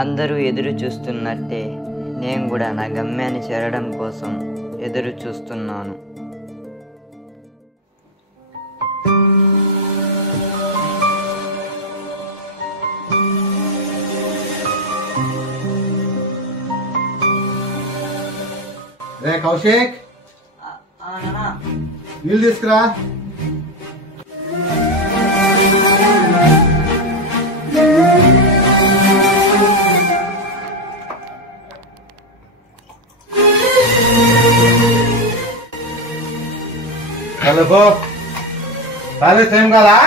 అందరూ ఎదురు చూస్తున్నట్టే నేను కూడా నా గమ్యాన్ని చేరడం కోసం ఎదురు చూస్తున్నాను. రే కౌశిక్, నీళ్ళు తీసుకురా. హలో, కాలేజ్ టైం కాదా?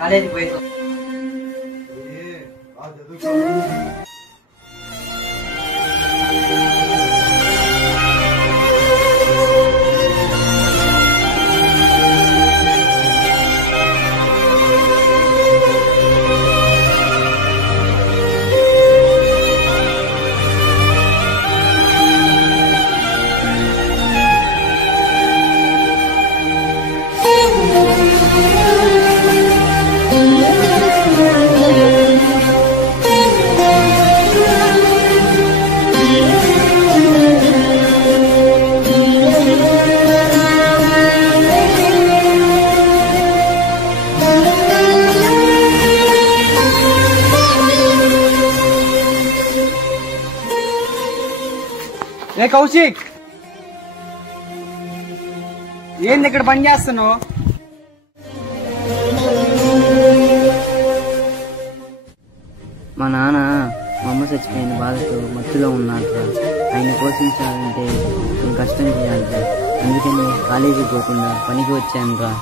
కాలేజీ పోయి కౌశిక్, ఏంది ఇక్కడ పని చేస్తున్నావు? మా నాన్న మా అమ్మ చచ్చిపోయిన బాధతో మత్తులో ఉన్నాడు. ఆయన పోషించాలంటే నేను కష్టం చేయాలి. అందుకని కాలేజీకి పోకుండా పనికి వచ్చాను రా.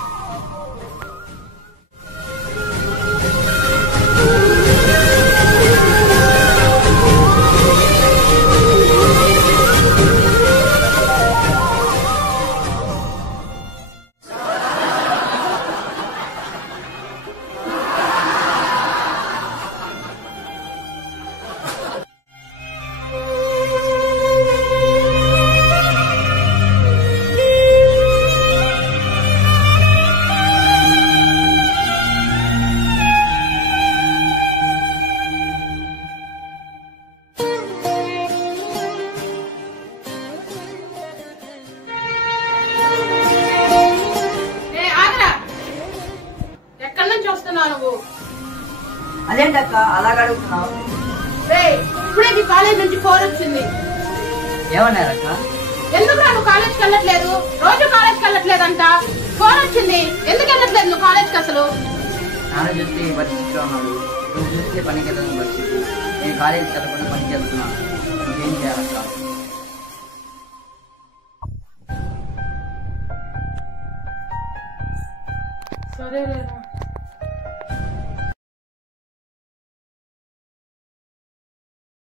అదేంటక్క అలాగ అడుగుతున్నావు? ఇప్పుడే మీ కాలేజ్ నుంచి ఫోన్ వచ్చింది. ఏమన్నారక్క? ఎందుకు నువ్వు కాలేజ్కి వెళ్ళట్లేదు? రోజు కాలేజ్కి వెళ్ళట్లేదంట. ఫోన్ వచ్చింది. ఎందుకు వెళ్ళట్లేదు నువ్వు కాలేజ్కి? అసలు నాన్న చూస్తే పరిస్థితిలో ఉన్నాడు, నువ్వు చూస్తే పనికి వెళ్ళని పరిస్థితి. నేను కాలేజీకి వెళ్ళకుండా పనికి వెళ్తున్నాను. ఇంకేం చేయాలక్క? సరే